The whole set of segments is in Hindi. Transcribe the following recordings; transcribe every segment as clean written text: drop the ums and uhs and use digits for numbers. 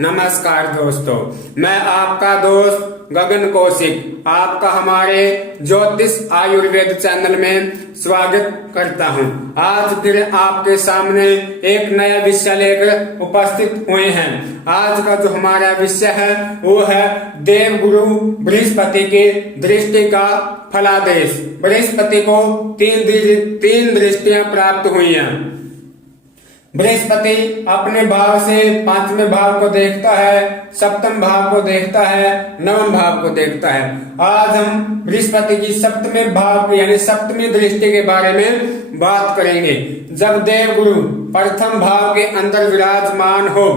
नमस्कार दोस्तों, मैं आपका दोस्त गगन कौशिक आपका हमारे ज्योतिष आयुर्वेद चैनल में स्वागत करता हूं। आज फिर आपके सामने एक नया विषय लेकर उपस्थित हुए हैं। आज का जो हमारा विषय है वो है देवगुरु बृहस्पति की दृष्टि का फलादेश। बृहस्पति को तीन दृष्टियां प्राप्त हुई हैं। बृहस्पति अपने भाव से पांचवें भाव को देखता है, सप्तम भाव को देखता है, नवम भाव को देखता है। आज हम बृहस्पति की सप्तमें भाव यानी सप्तमी दृष्टि के बारे में बात करेंगे। जब देवगुरु प्रथम भाव के अंदर विराजमान हो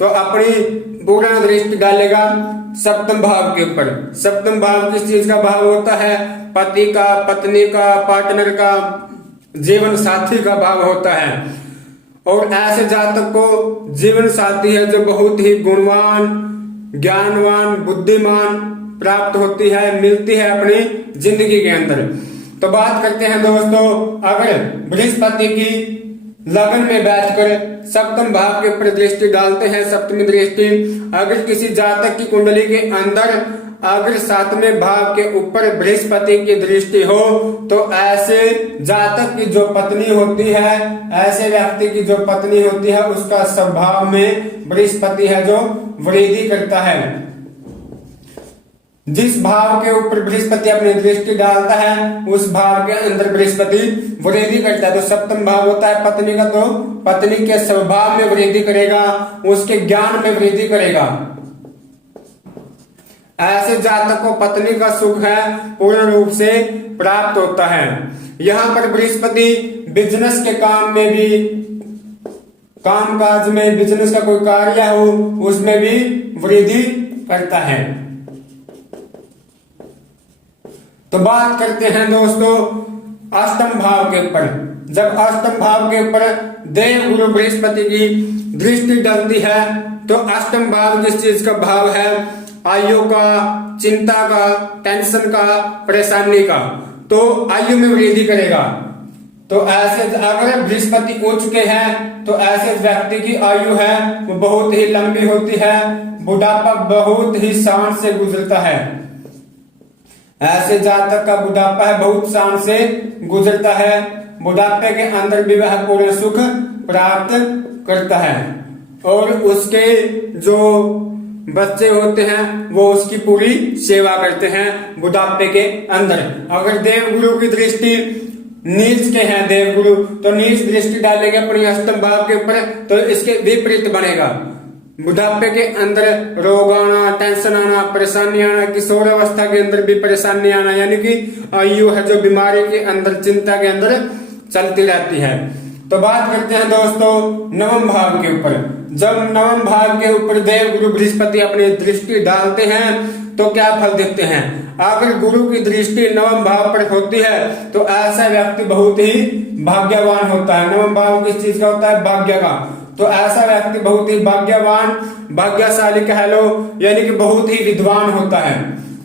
तो अपनी पूर्ण दृष्टि डालेगा सप्तम भाव के ऊपर। सप्तम भाव किस चीज का भाव होता है? पति का, पत्नी का, पार्टनर का, जीवन साथी का भाव होता है। और ऐसे जातक को जीवन साथी है जो बहुत ही गुणवान, ज्ञानवान, बुद्धिमान प्राप्त होती है, मिलती है अपनी जिंदगी के अंदर। तो बात करते हैं दोस्तों, अगर बृहस्पति की लगन में बैठकर सप्तम भाव के ऊपर दृष्टि डालते हैं, सप्तमी दृष्टि, अगर किसी जातक की कुंडली के अंदर अगर सातवें भाव के ऊपर बृहस्पति की दृष्टि हो तो ऐसे जातक की जो पत्नी होती है, ऐसे व्यक्ति की जो पत्नी होती है, उसका स्वभाव में बृहस्पति है जो वृद्धि करता है। जिस भाव के ऊपर बृहस्पति अपनी दृष्टि डालता है उस भाव के अंदर बृहस्पति वृद्धि करता है। तो सप्तम भाव होता है पत्नी का, तो पत्नी के स्वभाव में वृद्धि करेगा, उसके ज्ञान में वृद्धि करेगा। ऐसे जातक को पत्नी का सुख है पूर्ण रूप से प्राप्त होता है। यहाँ पर बृहस्पति बिजनेस के काम में भी, काम काज में, बिजनेस का कोई कार्य हो उसमें भी वृद्धि करता है। तो बात करते हैं दोस्तों अष्टम भाव के ऊपर। जब अष्टम भाव के ऊपर देवगुरु बृहस्पति की दृष्टि डलती है तो अष्टम भाव किस चीज का भाव है? आयु का, चिंता का, टेंशन का, परेशानी का। तो आयु में वृद्धि करेगा। तो ऐसे अगर बृहस्पति उच्च के हैं तो ऐसे व्यक्ति की आयु है वो बहुत ही लंबी होती है, बुढ़ापा बहुत ही शान से गुजरता है। ऐसे जातक का बुढ़ापा है बहुत शान से गुजरता है। बुढ़ापे के अंदर भी वह पूर्ण सुख प्राप्त करता है और उसके जो बच्चे होते हैं वो उसकी पूरी सेवा करते हैं बुढ़ापे के अंदर। अगर देवगुरु की दृष्टि नीच के हैं देवगुरु तो नीच दृष्टि डालेंगे अपनी अष्टम भाव के ऊपर तो इसके विपरीत बनेगा। बुढ़ापे के अंदर रोग आना, टेंशन आना, परेशानी आना, किशोर अवस्था के अंदर भी परेशानी आना, यानी कि आयु है जो बीमारी के अंदर, चिंता के अंदर चलती रहती है। तो बात करते हैं दोस्तों नवम भाव के ऊपर। जब नवम भाव के ऊपर देवगुरु बृहस्पति अपनी दृष्टि डालते हैं तो क्या फल देते हैं? अगर गुरु की दृष्टि नवम भाव पर होती है तो ऐसा व्यक्ति बहुत ही भाग्यवान होता है। नवम भाव किस चीज का होता है? भाग्य का। तो ऐसा व्यक्ति बहुत ही भाग्यवान, भाग्यशाली कह लो, यानी कि बहुत ही विद्वान होता है।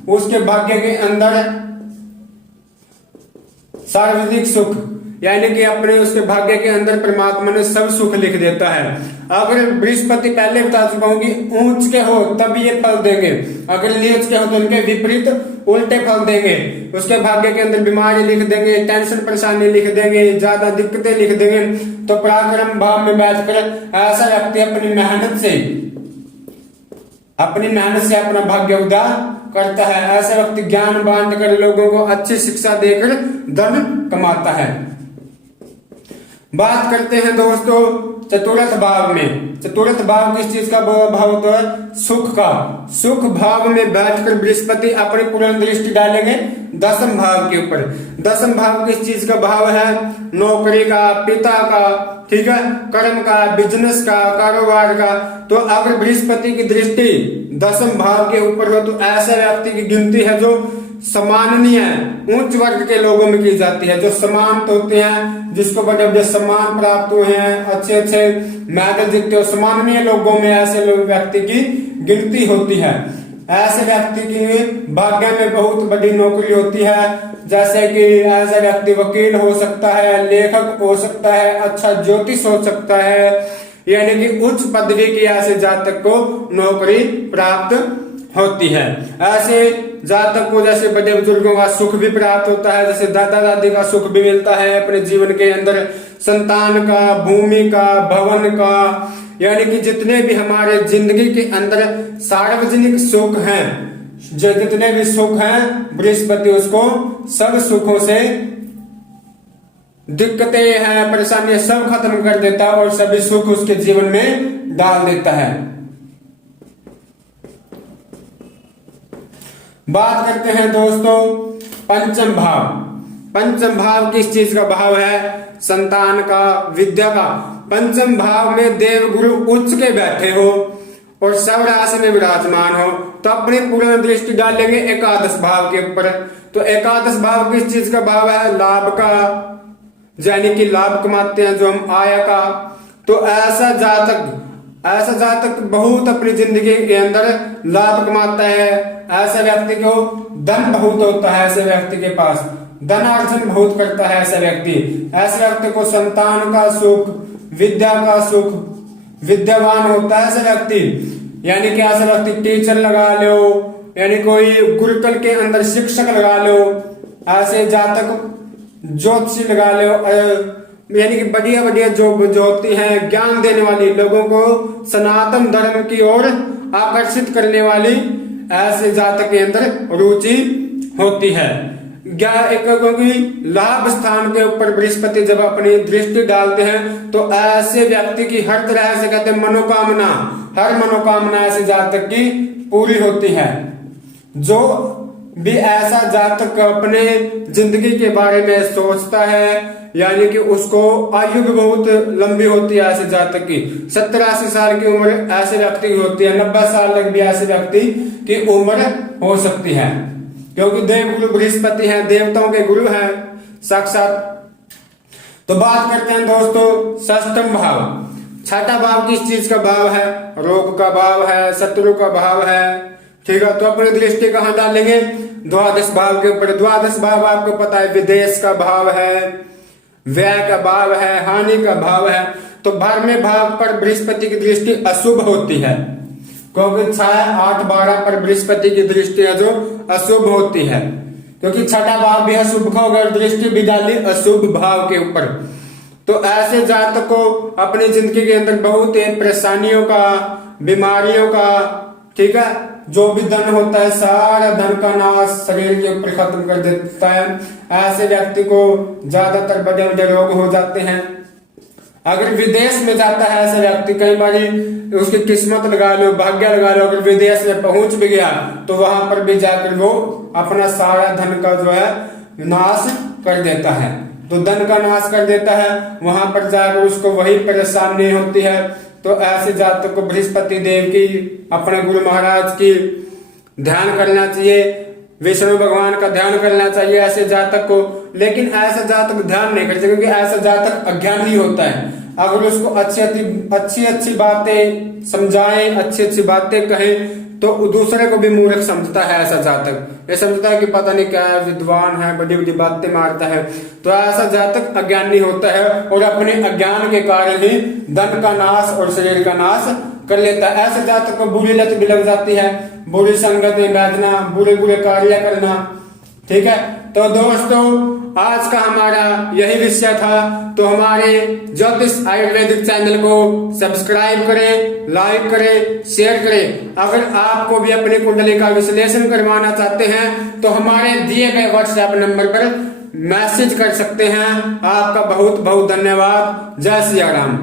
उसके भाग्य के अंदर सार्वजनिक सुख, यानी कि अपने उसके भाग्य के अंदर परमात्मा ने सब सुख लिख देता है। अगर बृहस्पति पहले बता चुका हूं कि ऊंच के हो तब ये फल देंगे, अगर नीच के हो तो उनके विपरीत उल्टे फल देंगे। उसके भाग्य के अंदर बीमारी लिख देंगे, टेंशन परेशानी लिख देंगे, ज्यादा दिक्कतें लिख देंगे। तो पराक्रम भाव में बैठकर ऐसा व्यक्ति अपनी मेहनत से अपना भाग्य उदा करता है। ऐसा व्यक्ति ज्ञान बांट कर लोगों को अच्छी शिक्षा देकर धन कमाता है। बात करते हैं दोस्तों चतुर्थ भाव में। चतुर्थ भाव किस चीज का भाव होता है? सुख का। सुख भाव में बैठकर बृहस्पति अपनी पूर्ण दृष्टि डालेंगे दसम भाव के ऊपर। दसम भाव किस चीज का भाव है? नौकरी का, पिता का, ठीक है, कर्म का, बिजनेस का, कारोबार का। तो अगर बृहस्पति की दृष्टि दसम भाव के ऊपर हो तो ऐसे व्यक्ति की गिनती है जो सम्माननीय उच्च वर्ग के लोगों में की जाती है, जो सम्मान होते हैं, जिसको बड़े बड़े सम्मान प्राप्त हुए हैं, अच्छे अच्छे मेडल जीतते हो, सम्माननीय लोगों में ऐसे लोग व्यक्ति की गिनती होती है। ऐसे व्यक्ति की भाग्य में बहुत बड़ी नौकरी होती है, जैसे कि ऐसा व्यक्ति वकील हो सकता है, लेखक हो सकता है, अच्छा ज्योतिष हो सकता है, यानी कि उच्च पदवी की ऐसे जातक को नौकरी प्राप्त होती है। ऐसे जातक को जैसे बड़े बुजुर्गों का सुख भी प्राप्त होता है, जैसे दादा दादी का सुख भी मिलता है अपने जीवन के अंदर, संतान का, भूमि का, भवन का, यानी कि जितने भी हमारे जिंदगी के अंदर सार्वजनिक सुख हैं, जो जितने भी सुख हैं, बृहस्पति उसको सब सुखों से, दिक्कतें हैं, परेशानियां सब खत्म कर देता है और सभी सुख उसके जीवन में डाल देता है। बात करते हैं दोस्तों पंचम भाव। पंचम भाव किस चीज का भाव है? संतान का, विद्या का। पंचम भाव में देव गुरु उच्च के बैठे हो और सब राशि में विराजमान हो तो अपनी पूर्ण दृष्टि डालेंगे एकादश भाव के ऊपर। तो एकादश भाव किस चीज का भाव है? लाभ का, यानी कि लाभ कमाते हैं जो हम, आय का। तो ऐसा जातक बहुत अपनी जिंदगी के अंदर लाभ कमाता है। ऐसे व्यक्ति को धन बहुत होता है, ऐसे व्यक्ति के पास धनार्जन बहुत करता है ऐसा व्यक्ति। ऐसे व्यक्ति को संतान का सुख, विद्या का सुख, विद्यावान होता है ऐसा व्यक्ति। यानी कि ऐसा व्यक्ति टीचर लगा लो, यानी कोई गुरुकुल के अंदर शिक्षक लगा लो, ऐसे जातक ज्योतिषी लगा लो, यानी कि बढ़िया बढ़िया जो होती हैं, ज्ञान देने वाली, लोगों को सनातन धर्म की ओर आकर्षित करने वाली, ऐसे जातक के अंदर रुचि होती है। क्योंकि लाभ स्थान के ऊपर बृहस्पति जब अपनी दृष्टि डालते हैं तो ऐसे व्यक्ति की हर तरह से कहते हैं मनोकामना, हर मनोकामना ऐसे जातक की पूरी होती है। जो भी ऐसा जातक अपने जिंदगी के बारे में सोचता है, यानी कि उसको आयु भी बहुत लंबी होती है ऐसे जातक की। 70-80 साल की उम्र ऐसे व्यक्ति की होती है, 90 साल तक भी ऐसे व्यक्ति की उम्र हो सकती है, क्योंकि देव गुरु बृहस्पति हैं, देवताओं के गुरु हैं साक्षात। तो बात करते हैं दोस्तों षष्ठम भाव। छठा भाव किस चीज का भाव है? रोग का भाव है, शत्रु का भाव है। ठीक है, तो अपनी दृष्टि कहाँ डालेंगे? द्वादश भाव के ऊपर। द्वादश भाव आपको पता है विदेश का भाव है, व्यय का भाव है, हानि का भाव है। तो भरमे भाव पर बृहस्पति की दृष्टि अशुभ होती है, क्योंकि 6, 8, 12 पर बृहस्पति की दृष्टि है जो अशुभ होती है, क्योंकि छठा भाव भी अशुभ का होगा, दृष्टि भी डाली अशुभ भाव के ऊपर। तो ऐसे जातक को अपनी जिंदगी के अंदर बहुत परेशानियों का, बीमारियों का, ठीक है, जो भी धन होता है सारा धन का नाश शरीर के ऊपर खत्म कर देता है। ऐसे व्यक्ति को ज्यादातर बड़े बड़े रोग हो जाते हैं। अगर विदेश में जाता है ऐसा व्यक्ति, कई बार उसकी किस्मत लगा लो, भाग्य लगा लो, अगर विदेश में पहुंच भी गया तो वहां पर भी जाकर वो अपना सारा धन का जो है नाश कर देता है। तो धन का नाश कर देता है, वहां पर जाकर उसको वही परेशानी होती है। तो ऐसे जातक को बृहस्पति देव की, अपने गुरु महाराज की ध्यान करना चाहिए, विष्णु भगवान का ध्यान करना चाहिए ऐसे जातक को। लेकिन ऐसा जातक ध्यान नहीं करते, क्योंकि ऐसा जातक अज्ञानी होता है। अगर उसको अच्छी अच्छी बातें समझाएं, अच्छी अच्छी बातें कहें तो दूसरे को भी मूर्ख समझता है ऐसा जातक। ये समझता है कि पता नहीं क्या है, विद्वान है, बड़ी बड़ी बातें मारता है। तो ऐसा जातक अज्ञानी होता है और अपने अज्ञान के कारण ही धन का नाश और शरीर का नाश कर लेता है। ऐसे जातक को बुरी लत भी लग जाती है, बुरी संगत में बैठना, बुरे बुरे कार्य करना। ठीक है, तो दोस्तों आज का हमारा यही विषय था। तो हमारे ज्योतिष आयुर्वेदिक चैनल को सब्सक्राइब करें, लाइक करें, शेयर करें। अगर आपको भी अपनी कुंडली का विश्लेषण करवाना चाहते हैं तो हमारे दिए गए व्हाट्सएप नंबर पर मैसेज कर सकते हैं। आपका बहुत बहुत धन्यवाद। जय सिया राम।